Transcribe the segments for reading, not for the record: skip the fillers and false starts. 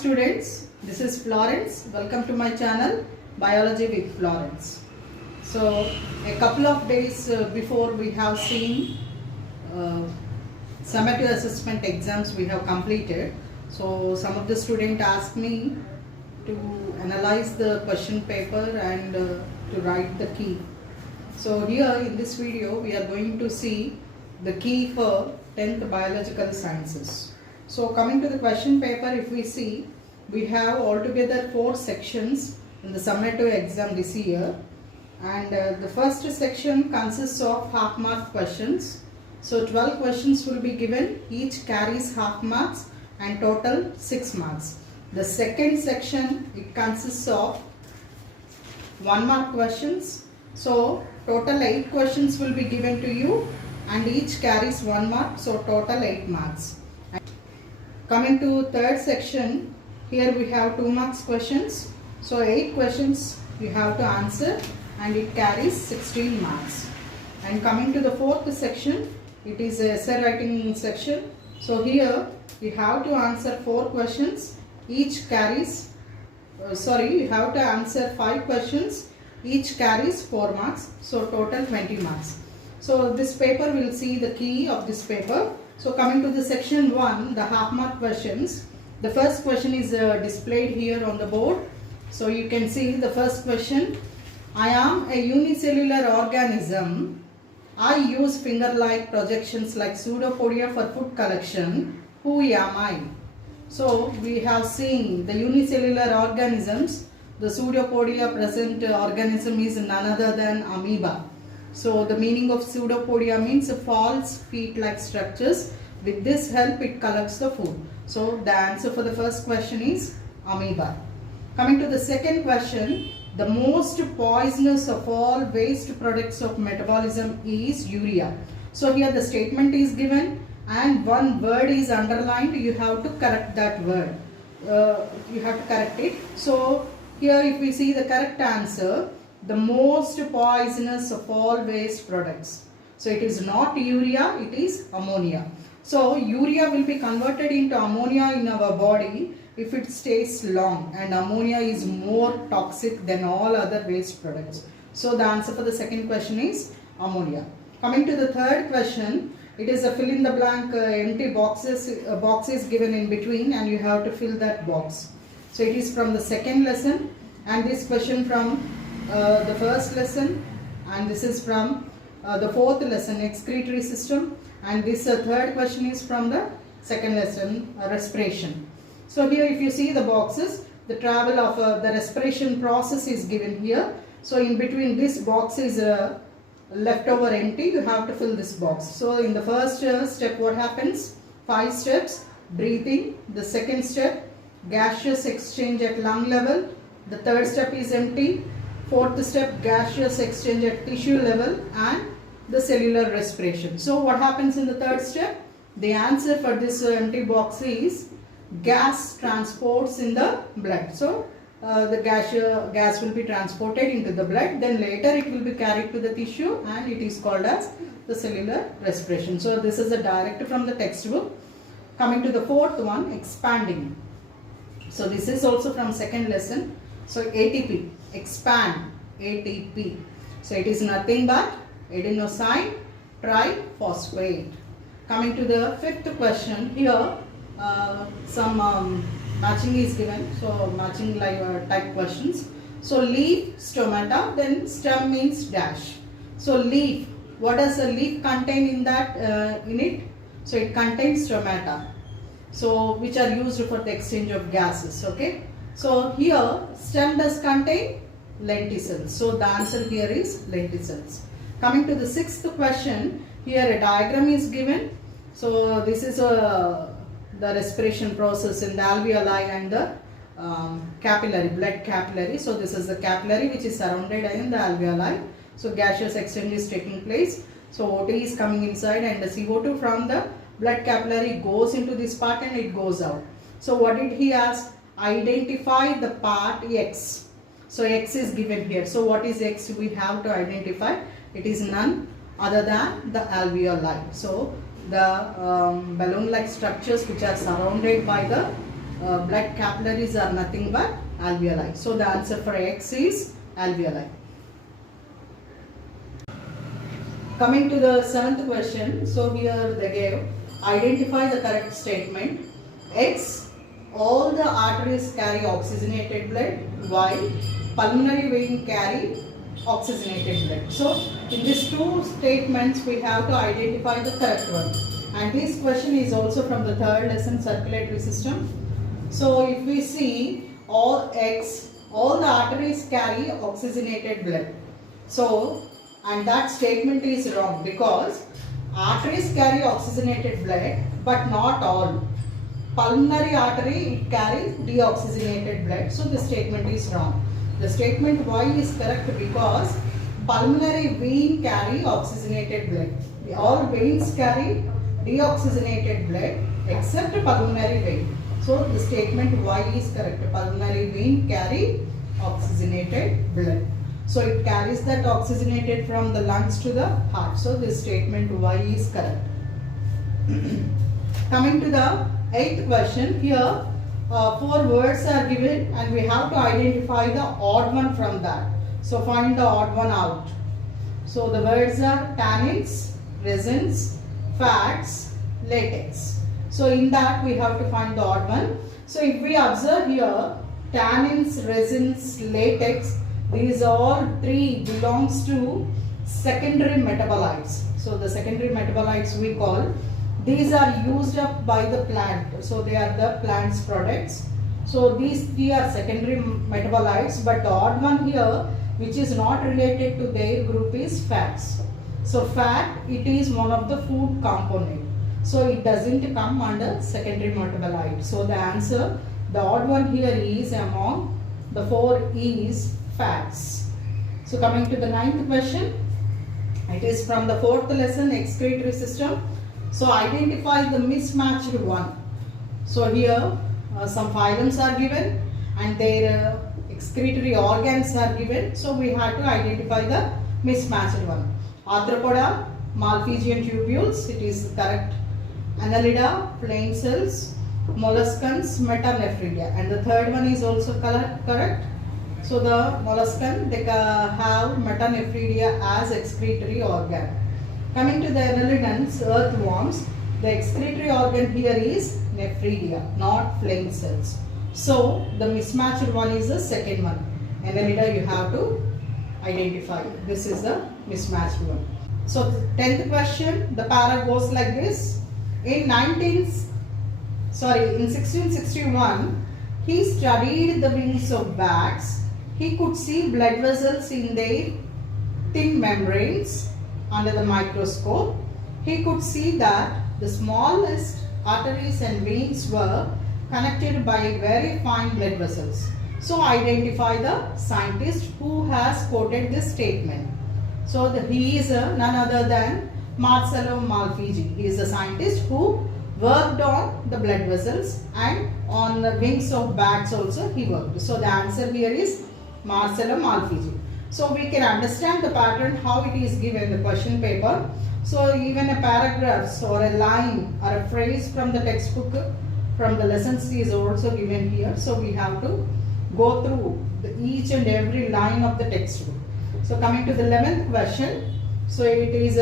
students, this is Florence. Welcome to my channel Biology with Florence. So a couple of days before we have seen summative assessment exams we have completed. So some of the students asked me to analyze the question paper and to write the key. So here in this video we are going to see the key for 10th biological sciences. So coming to the question paper, if we see, we have altogether 4 sections in the summative exam this year, and the first section consists of half mark questions. So 12 questions will be given, each carries half marks and total 6 marks. The second section, it consists of 1 mark questions. So total 8 questions will be given to you and each carries 1 mark, so total 8 marks. Coming to third section, here we have 2 marks questions. So 8 questions you have to answer and it carries 16 marks. And coming to the fourth section, it is a essay writing section. So here you have to answer 4 questions, each carries, you have to answer 5 questions, each carries 4 marks, so total 20 marks. So this paper will see the key of this paper. So coming to the section 1, the half mark questions, the first question is displayed here on the board. So you can see the first question, I am a unicellular organism. I use finger-like projections like pseudopodia for food collection. Who am I? So we have seen the unicellular organisms. The pseudopodia present organism is none other than amoeba. So the meaning of pseudopodia means false feet-like structures. With this help it collects the food. So the answer for the first question is amoeba. Coming to the second question, the most poisonous of all waste products of metabolism is urea. So here the statement is given and one word is underlined. You have to correct that word. You have to correct it. So here if we see the correct answer, the most poisonous of all waste products. So it is not urea, it is ammonia. So urea will be converted into ammonia in our body if it stays long, and ammonia is more toxic than all other waste products. So the answer for the second question is ammonia. Coming to the third question, it is a fill in the blank empty box is given in between and you have to fill that box. So it is from the second lesson and this question from the first lesson, and this is from the fourth lesson, excretory system, and this third question is from the second lesson, respiration. So here if you see the boxes, the travel of the respiration process is given here. So in between this box is left over empty, you have to fill this box. So in the first step what happens? 5 steps, breathing. The second step, gaseous exchange at lung level. The third step is empty. Fourth step, gaseous exchange at tissue level, and the cellular respiration. So what happens in the third step? The answer for this empty box is gas transports in the blood. So the gas will be transported into the blood, then later it will be carried to the tissue and it is called as the cellular respiration. So this is a direct from the textbook. Coming to the fourth one, expanding. So this is also from second lesson. So ATP, expand, ATP. So it is nothing but adenosine triphosphate. Coming to the fifth question, here some matching is given. So matching like type questions. So leaf, stomata, then stem means dash. So leaf, what does a leaf contain in that in it? So it contains stomata. So which are used for the exchange of gases. Okay. So here stem does contain lenticels. So the answer here is lenticels. Coming to the sixth question, here a diagram is given. So this is the respiration process in the alveoli and the capillary, blood capillary. So this is the capillary which is surrounded in the alveoli. So gaseous exchange is taking place. So O2 is coming inside and the CO2 from the blood capillary goes into this part and it goes out. So what did he ask? Identify the part X. So X is given here. So what is X? We have to identify. It is none other than the alveoli. So the balloon-like structures which are surrounded by the blood capillaries are nothing but alveoli. So the answer for X is alveoli. Coming to the 7th question, so here they gave, identify the correct statement. X, all the arteries carry oxygenated blood, while pulmonary vein carry oxygenated blood. So in these two statements we have to identify the correct one. And this question is also from the 3rd lesson, circulatory system. So if we see all the arteries carry oxygenated blood. So, and that statement is wrong, because arteries carry oxygenated blood but not all. Pulmonary artery carries deoxygenated blood, so the statement is wrong. The statement Y is correct because pulmonary vein carry oxygenated blood. All veins carry deoxygenated blood except pulmonary vein. So the statement Y is correct. Pulmonary vein carry oxygenated blood. So it carries that oxygenated from the lungs to the heart. So this statement Y is correct. Coming to the 8th question, here 4 words are given and we have to identify the odd one from that. So find the odd one out. So the words are tannins, resins, fats, latex. So in that we have to find the odd one. So if we observe here, tannins, resins, latex, these all 3 belongs to secondary metabolites. So the secondary metabolites we call, these are used up by the plant. So they are the plant's products. So these 3 are secondary metabolites, but the odd one here which is not related to their group is fats. So fat, it is one of the food component. So it doesn't come under secondary metabolite. So the answer, the odd one here is among the 4 is fats. So coming to the 9th question, it is from the 4th lesson, excretory system. So identify the mismatched one. So here some phylums are given and their excretory organs are given. So we have to identify the mismatched one. Arthropoda, Malpighian tubules, it is correct. Annelida, plain cells, molluscans, metanephridia, and the 3rd one is also correct. So the molluscan, they have metanephridia as excretory organ. Coming to the annelidans, earthworms, the excretory organ here is nephridia, not plain cells. So the mismatched one is the 2nd one. Annelida you have to identify. This is the mismatched one. So the 10th question, the para goes like this. In 1661, he studied the wings of bats. He could see blood vessels in their thin membranes under the microscope. He could see that the smallest arteries and veins were connected by very fine blood vessels. So identify the scientist who has quoted this statement. So he is none other than Marcello Malpighi. He is a scientist who worked on the blood vessels and on the wings of bats also he worked. So the answer here is Marcello Malpighi. So we can understand the pattern how it is given in the question paper. So even a paragraph or a line or a phrase from the textbook from the lessons is also given here. So we have to go through each and every line of the textbook. So coming to the 11th question. So it is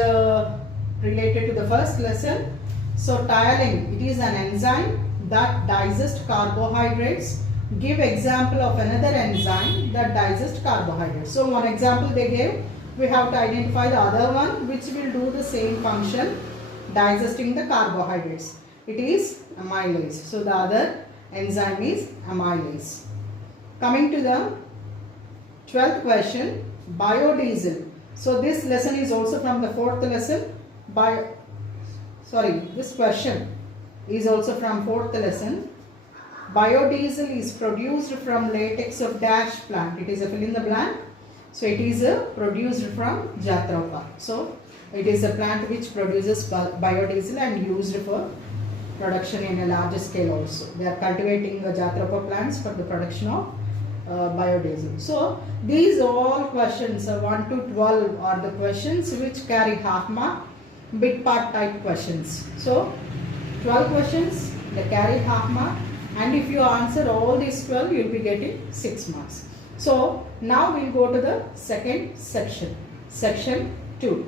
related to the first lesson. So tiolin, it is an enzyme that digests carbohydrates. Give example of another enzyme that digests carbohydrates. So one example they gave, we have to identify the other one which will do the same function, digesting the carbohydrates. It is amylase. So the other enzyme is amylase. Coming to the 12th question, biodiesel. So this lesson is also from the 4th lesson. This question is also from 4th lesson. Biodiesel is produced from latex of dash plant. It is a fill in the blank. So it is produced from Jatropha. So it is a plant which produces biodiesel and used for production in a larger scale also. They are cultivating the Jatropha plants for the production of biodiesel. So these all questions 1 to 12 are the questions which carry half mark, bit part type questions. So 12 questions they carry half mark and if you answer all these 12, you will be getting 6 marks. So now we will go to the second section, section 2.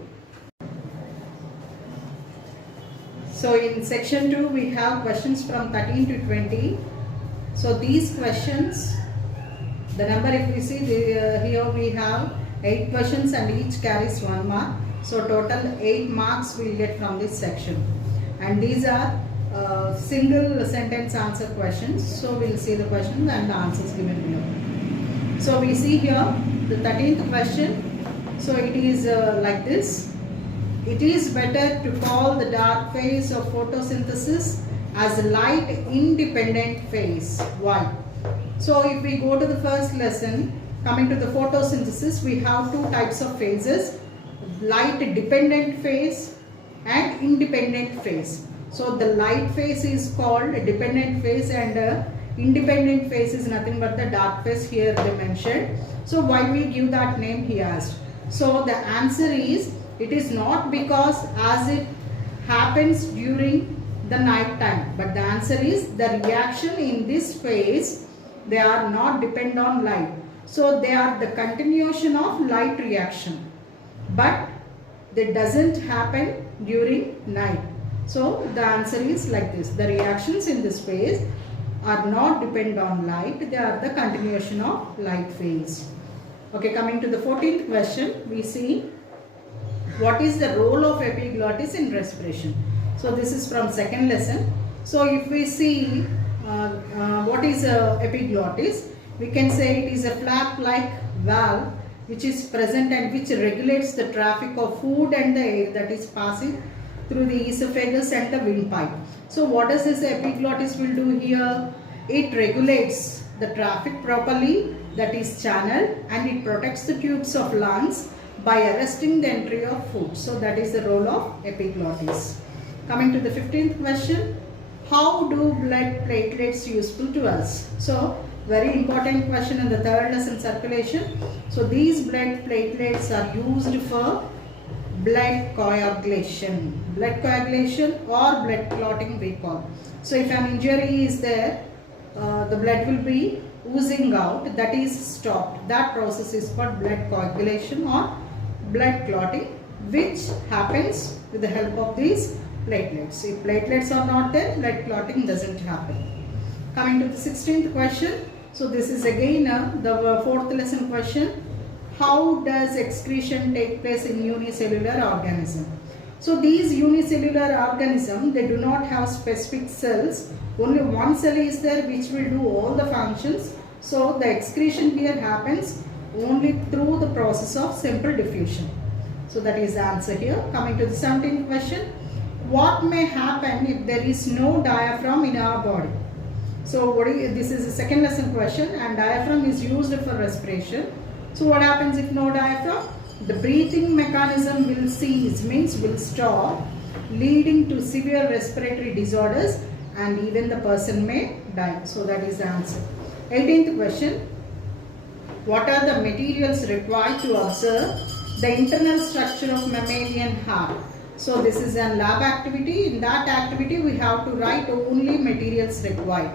So in section 2 we have questions from 13 to 20. So these questions, the number if we see here we have 8 questions and each carries 1 mark. So total 8 marks we will get from this section, and these are single sentence answer questions. So we will see the questions and the answers given below. So we see here the 13th question. So it is like this. It is better to call the dark phase of photosynthesis as a light independent phase. Why? So if we go to the first lesson, coming to the photosynthesis, we have 2 types of phases, light dependent phase and independent phase. So the light phase is called a dependent phase, and independent phase is nothing but the dark phase here they mentioned. So why we give that name, he asked. So the answer is, it is not because as it happens during the night time, but the answer is the reaction in this phase, they are not depend on light. So they are the continuation of light reaction, but they doesn't happen during night. So the answer is like this. The reactions in this phase are not depend on light. They are the continuation of light phase. Okay, coming to the 14th question, we see what is the role of epiglottis in respiration. So this is from second lesson. So if we see what is epiglottis, we can say it is a flap-like valve which is present and which regulates the traffic of food and the air that is passing through the esophagus and the windpipe. So what does this epiglottis will do here? It regulates the traffic properly, that is channeled, and it protects the tubes of lungs by arresting the entry of food. So that is the role of epiglottis. Coming to the 15th question, how do blood platelets useful to us? So very important question in the third lesson, circulation. So these blood platelets are used for blood coagulation or blood clotting we call. So if an injury is there, the blood will be oozing out, that is stopped. That process is called blood coagulation or blood clotting, which happens with the help of these platelets. If platelets are not there, blood clotting doesn't happen. Coming to the 16th question. So this is again the fourth lesson question. How does excretion take place in unicellular organism? So these unicellular organisms, they do not have specific cells. Only one cell is there which will do all the functions. So the excretion here happens only through the process of simple diffusion. So that is the answer here. Coming to the 17th question. What may happen if there is no diaphragm in our body? So this is the second lesson question, and diaphragm is used for respiration. So what happens if no diaphragm? The breathing mechanism will cease, means will stop, leading to severe respiratory disorders, and even the person may die. So that is the answer. 18th question. What are the materials required to observe the internal structure of mammalian heart? So this is a lab activity. In that activity we have to write only materials required.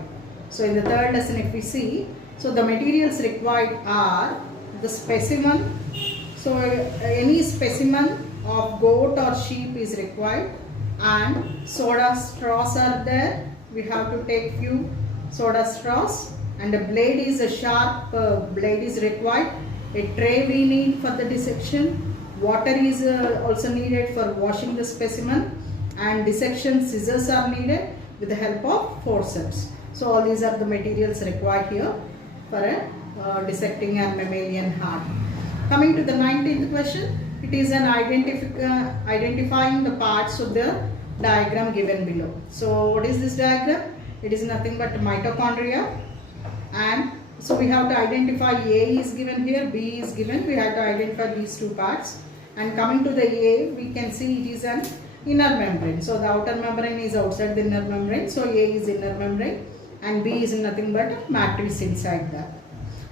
So in the third lesson if we see, so the materials required are the specimen. So any specimen of goat or sheep is required, and soda straws are there. We have to take few soda straws, and a blade is a sharp blade is required. A tray we need for the dissection. Water is also needed for washing the specimen, and dissection scissors are needed with the help of forceps. So all these are the materials required here for dissecting a mammalian heart. Coming to the 19th question, it is an identifying the parts of the diagram given below. So what is this diagram? It is nothing but mitochondria, and so we have to identify A is given here, B is given. We have to identify these two parts. And coming to the A, we can see it is an inner membrane. So the outer membrane is outside the inner membrane. So A is inner membrane, and B is nothing but matrix inside that.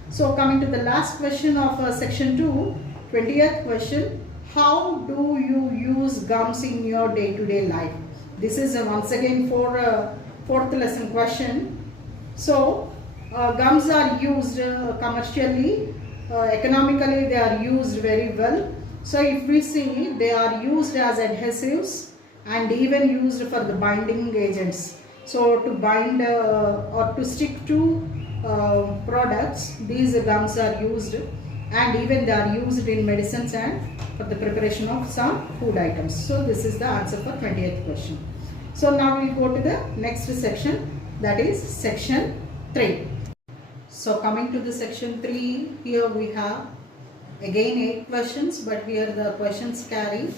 So coming to the last question of section 2, 20th question. How do you use gums in your day-to-day life? This is once again for fourth lesson question. So gums are used commercially, economically they are used very well. So if we see, they are used as adhesives and even used for the binding agents. So to bind or to stick to products, these gums are used, and even they are used in medicines and for the preparation of some food items. So this is the answer for 20th question. So now we will go to the next section, that is section 3. So coming to the section 3, here we have again 8 questions, but here the questions carry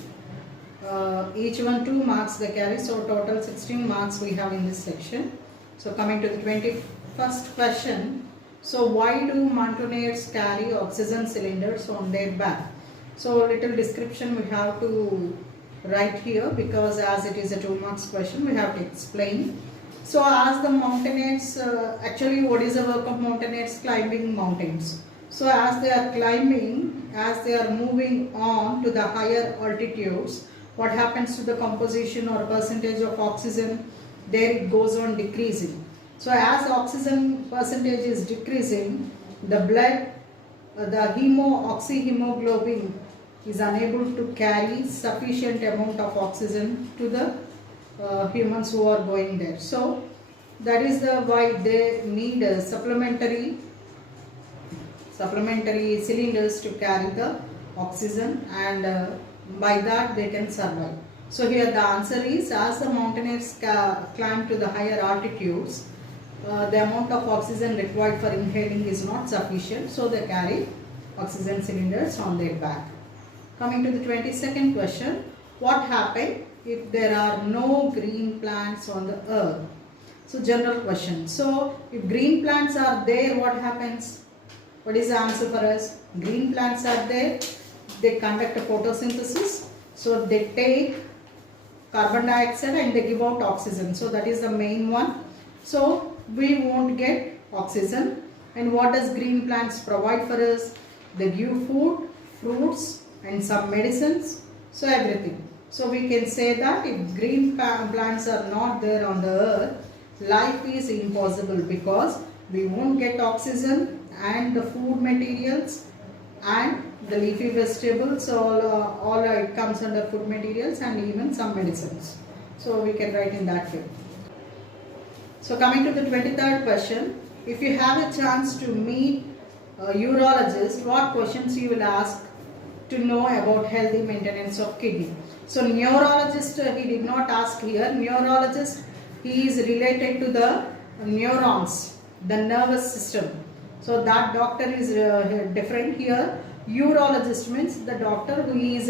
each one 2 marks they carry, so total 16 marks we have in this section. So coming to the 21st question, so why do mountaineers carry oxygen cylinders on their back? So little description we have to write here, because as it is a 2 marks question we have to explain. So as the mountaineers, actually what is the work of mountaineers? Climbing mountains. So as they are climbing, as they are moving on to the higher altitudes, what happens to the composition or percentage of oxygen? There it goes on decreasing. So as oxygen percentage is decreasing, the blood, the oxyhemoglobin is unable to carry sufficient amount of oxygen to the humans who are going there. So that is the why they need supplementary cylinders to carry the oxygen, and by that they can survive. So here the answer is, as the mountaineers climb to the higher altitudes, the amount of oxygen required for inhaling is not sufficient, so they carry oxygen cylinders on their back. Coming to the 22nd question, what happens if there are no green plants on the earth? So general question. So if green plants are there, what happens? What is the answer for us? Green plants are there, they conduct a photosynthesis, so they take carbon dioxide and they give out oxygen. So that is the main one. So we won't get oxygen. And what does green plants provide for us? They give food, fruits and some medicines, so everything. So we can say that if green plants are not there on the earth, life is impossible, because we won't get oxygen and the food materials and the leafy vegetables, all it comes under food materials, and even some medicines. So we can write in that way. So coming to the 23rd question, if you have a chance to meet a urologist, what questions you will ask to know about healthy maintenance of kidney? So neurologist, he did not ask here. Neurologist, he is related to the neurons, the nervous system. So that doctor is different here. Urologist means the doctor who is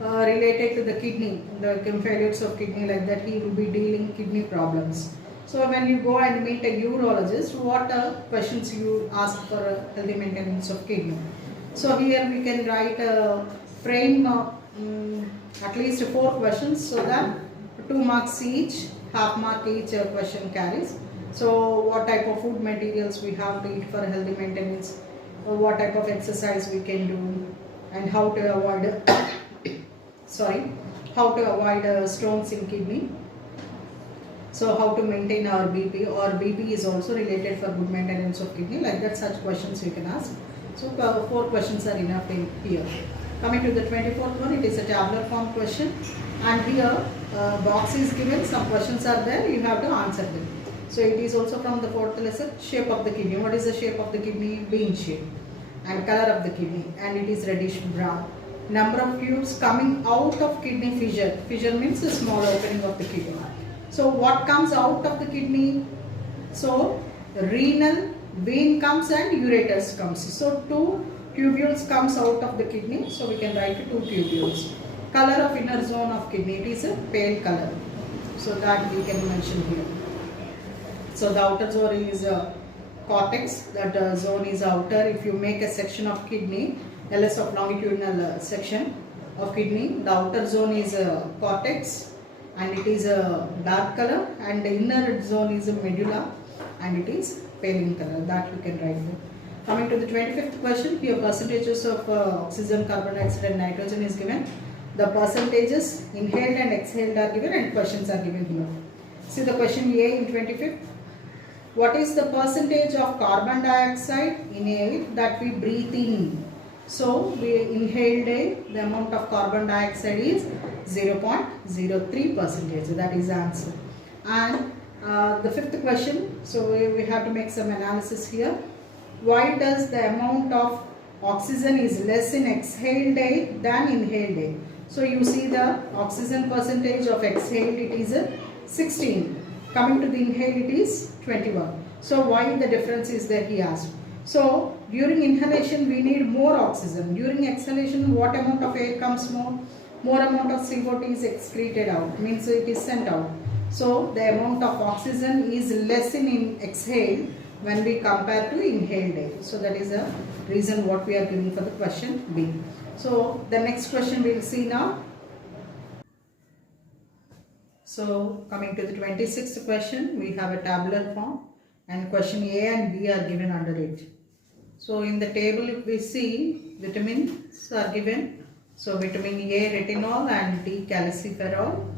related to the kidney, the failures of kidney, like that he will be dealing kidney problems. So when you go and meet a urologist, what questions you ask for healthy maintenance of kidney? So here we can write a frame at least 4 questions, so that 2 marks each, half mark each question carries. So what type of food materials we have to eat for healthy maintenance, or what type of exercise we can do, and how to avoid stones in kidney. So how to maintain our BP, or BP is also related for good maintenance of kidney, like that such questions you can ask. So 4 questions are enough in here. Coming to the 24th one, it is a tabular form question, and here box is given, some questions are there, you have to answer them. So it is also from the 4th lesson. Shape of the kidney. What is the shape of the kidney? Bean shape. And color of the kidney, and it is reddish brown. Number of tubes coming out of kidney fissure. Fissure means a small opening of the kidney. So what comes out of the kidney? So renal, vein comes and ureters comes. So 2 tubules comes out of the kidney. So we can write 2 tubules. Color of inner zone of kidney, it is a pale color. So that we can mention here. So the outer zone is cortex, that zone is outer. If you make a section of kidney, LS of longitudinal section of kidney, the outer zone is cortex, and it is a dark color, and the inner zone is a medulla, and it is pale in color. That you can write here. Coming to the 25th question, here percentages of oxygen, carbon dioxide and nitrogen is given. The percentages inhaled and exhaled are given, and questions are given here. See the question A in 25th. what is the percentage of carbon dioxide in air that we breathe in? So we inhaled air, the amount of carbon dioxide is 0.03%. That is the answer. And the fifth question, so we have to make some analysis here. Why does the amount of oxygen is less in exhaled air than inhaled air? So you see the oxygen percentage of exhaled, it is 16. Coming to the inhaled, it is 21. So why the difference is there, he asked. So during inhalation we need more oxygen. During exhalation, what amount of air comes more? More amount of CO2 is excreted out, means it is sent out. So the amount of oxygen is less in exhaled when we compare to inhaled air. So that is the reason what we are giving for the question B. So the next question we will see now. So coming to the 26th question, we have a tabular form and question A and B are given under it. So in the table if we see vitamins are given. So vitamin A retinol and D calciferol,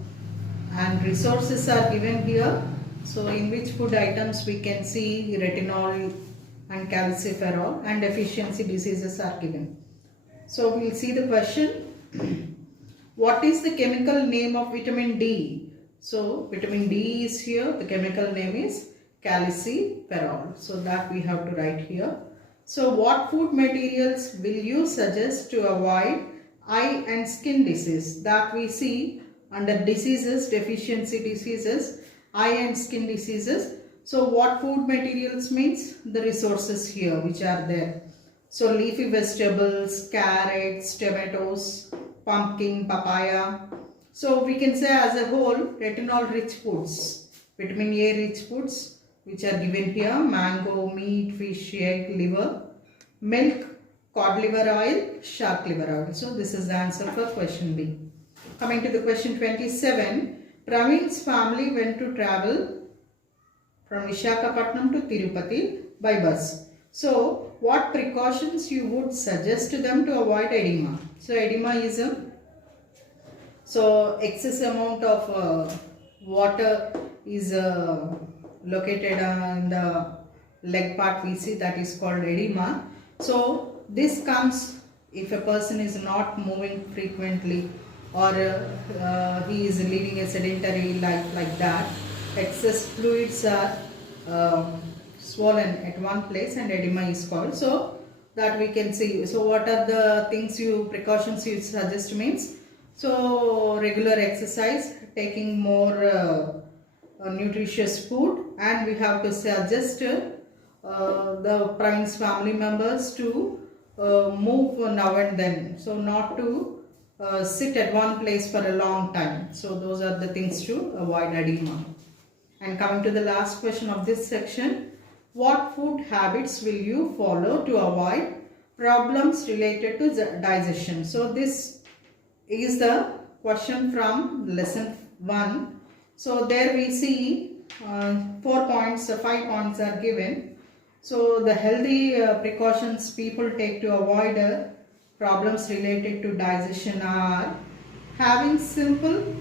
and resources are given here. So in which food items we can see retinol and calciferol, and deficiency diseases are given. So we will see the question. What is the chemical name of vitamin D? So vitamin D is here, the chemical name is calciferol. So that we have to write here. So what food materials will you suggest to avoid eye and skin disease? That we see under diseases, deficiency diseases, eye and skin diseases. So what food materials means? The resources here which are there. So leafy vegetables, carrots, tomatoes, pumpkin, papaya. So we can say as a whole retinol rich foods, vitamin A rich foods which are given here: mango, meat, fish, egg, liver, milk, cod liver oil, shark liver oil. So this is the answer for question B. Coming to the question 27, Praveen's family went to travel from Visakhapatnam to Tirupati by bus. So what precautions you would suggest to them to avoid edema? So edema is excess amount of water is located in the leg part we see, that is called edema. So this comes if a person is not moving frequently, or he is leading a sedentary life like that. Excess fluids are swollen at one place and edema is called. So that we can see. So what are the precautions you suggest means? So regular exercise, taking more nutritious food, and we have to suggest the Praveen's family members to move now and then. So not to sit at one place for a long time. So those are the things to avoid edema. And coming to the last question of this section, what food habits will you follow to avoid problems related to digestion? So this is the question from lesson 1. So there we see 5 points are given. So the healthy precautions people take to avoid problems related to digestion are having simple,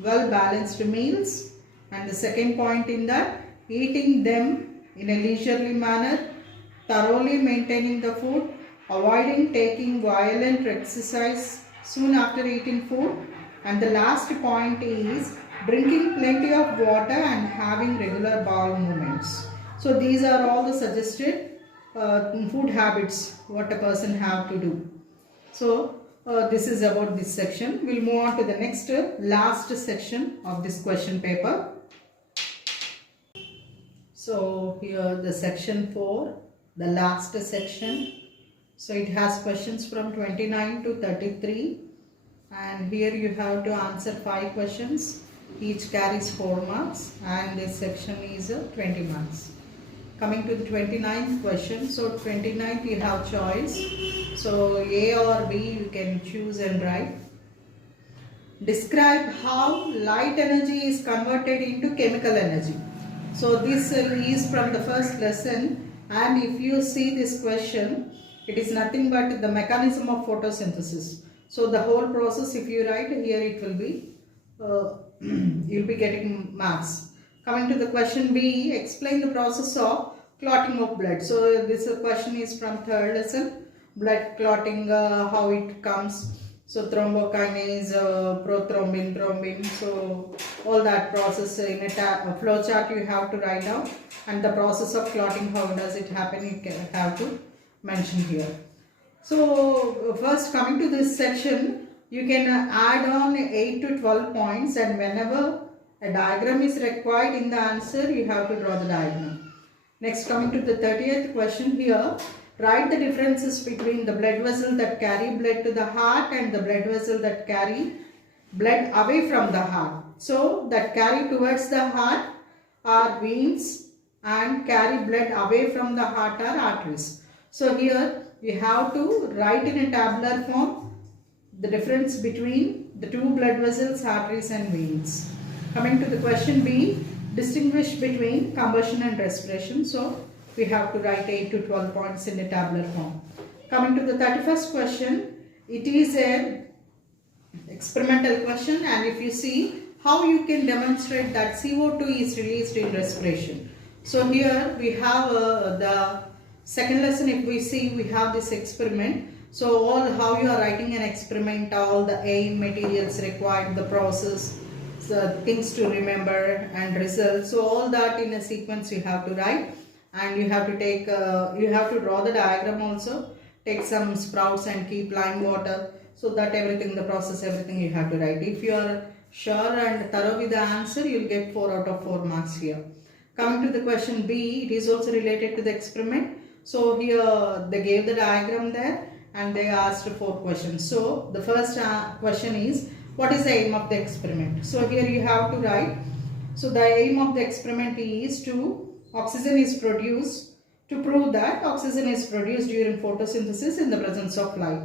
well-balanced meals, and the second point in that, eating them in a leisurely manner, thoroughly maintaining the food, avoiding taking violent exercise soon after eating food, and the last point is drinking plenty of water and having regular bowel movements. So these are all the suggested food habits what a person have to do. So this is about this section. We'll move on to the next last section of this question paper. So here the section 4, the last section. So it has questions from 29 to 33, and here you have to answer 5 questions. Each carries 4 marks, and this section is 20 marks. Coming to the 29th question. So 29th you have choice. So A or B you can choose and write. Describe how light energy is converted into chemical energy. So this is from the first lesson, and if you see this question, it is nothing but the mechanism of photosynthesis. So the whole process if you write here, it will be you'll be getting marks. Coming to the question B, explain the process of clotting of blood. So this question is from third lesson, blood clotting, how it comes. So thrombokinase, prothrombin, thrombin, so all that process in a flow chart you have to write down, and the process of clotting, how does it happen, you can have to mention here. So first, coming to this section, you can add on 8 to 12 points, and whenever a diagram is required in the answer, you have to draw the diagram. Next, coming to the 30th question here, write the differences between the blood vessel that carry blood to the heart and the blood vessel that carry blood away from the heart. So that carry towards the heart are veins and carry blood away from the heart are arteries. So here we have to write in a tabular form the difference between the two blood vessels, arteries and veins. Coming to the question B, distinguish between combustion and respiration. So we have to write 8 to 12 points in a tabular form. Coming to the 31st question, it is an experimental question, and if you see how you can demonstrate that CO2 is released in respiration. So here we have the second lesson, if we see, we have this experiment. So all how you are writing an experiment, all the aim, materials required, the process, the things to remember and results. So all that in a sequence you have to write, and you have to take, you have to draw the diagram also, take some sprouts and keep lime water, so that everything, the process, everything you have to write. If you are sure and thorough with the answer, you will get 4 out of 4 marks here. Coming to the question B, it is also related to the experiment. So here they gave the diagram there and they asked 4 questions. So the first question is, what is the aim of the experiment? So here you have to write. So the aim of the experiment is oxygen is produced, to prove that oxygen is produced during photosynthesis in the presence of light.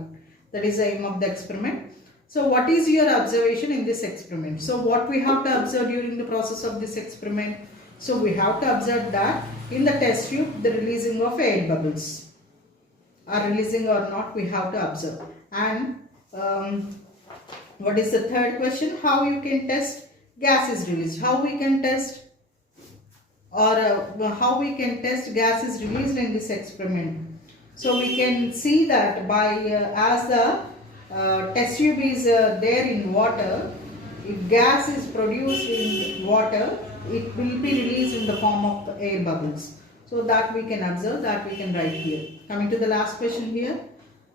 That is the aim of the experiment. So what is your observation in this experiment? So what we have to observe during the process of this experiment? So we have to observe that in the test tube the releasing of air bubbles are releasing or not, we have to observe. And what is the third question? How you can test gas is released? How we can test, or how we can test gas is released in this experiment? So we can see that by as the test tube is there in water, if gas is produced in water, it will be released in the form of air bubbles. So that we can observe, that we can write here. Coming to the last question here,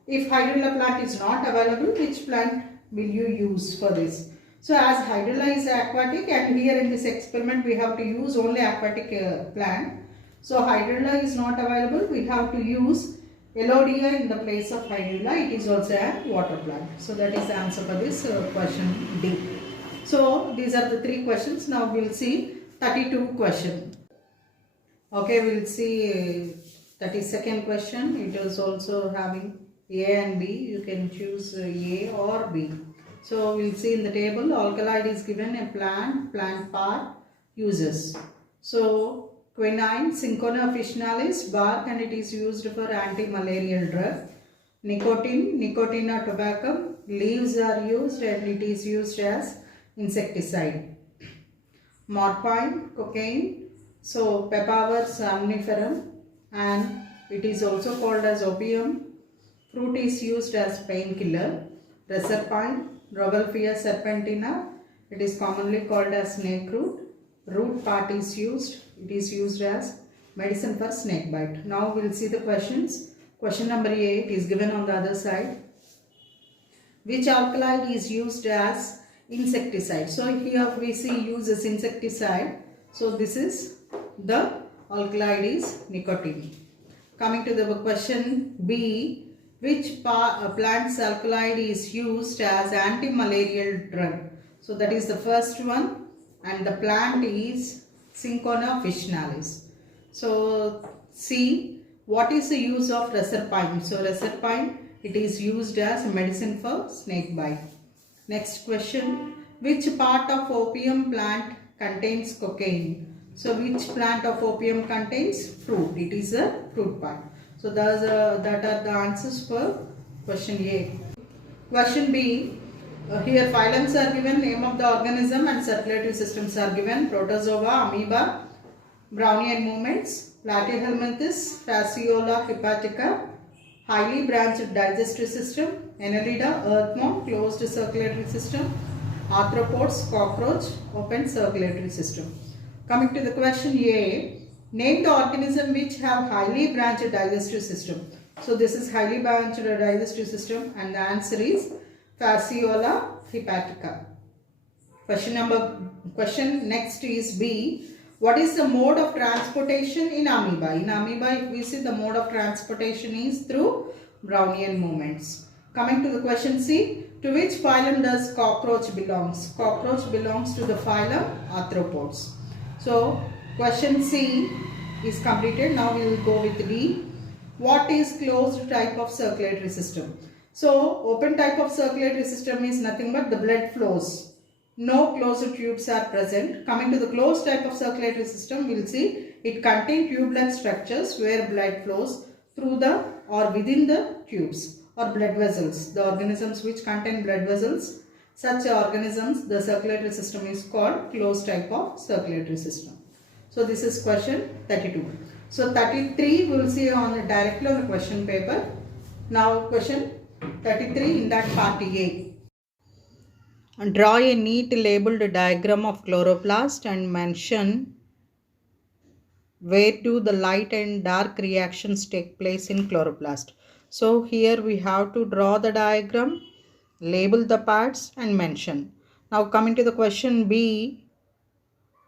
if hydrilla plant is not available, which plant will you use for this? So as hydrilla is aquatic, and here in this experiment we have to use only aquatic plant. So hydrilla is not available, we have to use Elodea in the place of hydrilla. It is also a water plant. So that is the answer for this question D. So these are the 3 questions. Now we will see 32 question. Okay, we will see 32nd question. It is also having A and B. You can choose A or B. So we will see in the table, alkaloid is given a plant part, uses. So quinine, Cinchona officinalis, bark, and it is used for anti-malarial drug. Nicotine, Nicotina tobaccum, leaves are used and it is used as insecticide. Morphine, cocaine, so Papaver somniferum, and it is also called as opium. Fruit is used as painkiller. Reserpine, Rauwolfia serpentina, it is commonly called as snake root. Root part is used, it is used as medicine for snake bite. Now we will see the questions. Question number 8 is given on the other side. Which alkaloid is used as insecticide? So here we see uses insecticide. So this is the alkaloid is nicotine. Coming to the question B, which plant's alkaloid is used as anti-malarial drug? So that is the first one, and the plant is Cinchona officinalis. So C, what is the use of reserpine? So reserpine, it is used as medicine for snake bite. Next question, which part of opium plant contains cocaine? So which plant of opium contains fruit? It is a fruit part. So that are the answers for question A. Question B, Here phylums are given, name of the organism and circulatory systems are given. Protozoa, amoeba, Brownian movements, Platyhelminthes, Fasciola hepatica, highly branched digestive system, Annelida, earthworm, closed circulatory system, arthropods, cockroach, open circulatory system. Coming to the question A, name the organism which have highly branched digestive system. So this is highly branched digestive system and the answer is Fasciola hepatica. Question next is B. What is the mode of transportation in amoeba? In amoeba, if we see, the mode of transportation is through Brownian movements. Coming to the question C. To which phylum does cockroach belongs? Cockroach belongs to the phylum Arthropods. So question C is completed. Now we will go with D. What is closed type of circulatory system? So open type of circulatory system is nothing but the blood flows. No closed tubes are present. Coming to the closed type of circulatory system, we will see it contains tube-like structures where blood flows through the or within the tubes or blood vessels. The organisms which contain blood vessels, such organisms, the circulatory system is called closed type of circulatory system. So this is question 32. So 33 we will see directly on the question paper. Now question 33 in that part A. Draw a neat labeled diagram of chloroplast and mention where do the light and dark reactions take place in chloroplast. So here we have to draw the diagram, label the parts and mention. Now coming to the question B.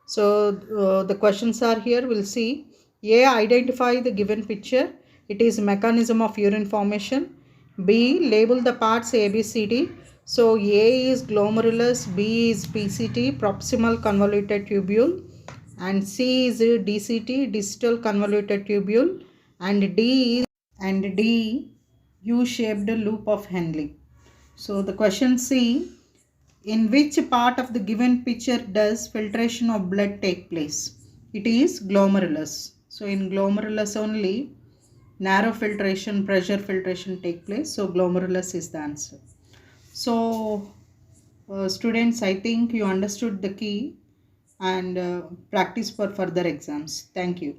So the questions are here. We'll see. A. Identify the given picture. It is mechanism of urine formation. B. Label the parts A, B, C, D. So A is glomerulus, B is PCT, proximal convoluted tubule, and C is DCT, distal convoluted tubule, and D U-shaped loop of Henle. So the question C. In which part of the given picture does filtration of blood take place? It is glomerulus. So in glomerulus only narrow filtration, pressure filtration take place. So glomerulus is the answer. So students, I think you understood the key and practice for further exams. Thank you.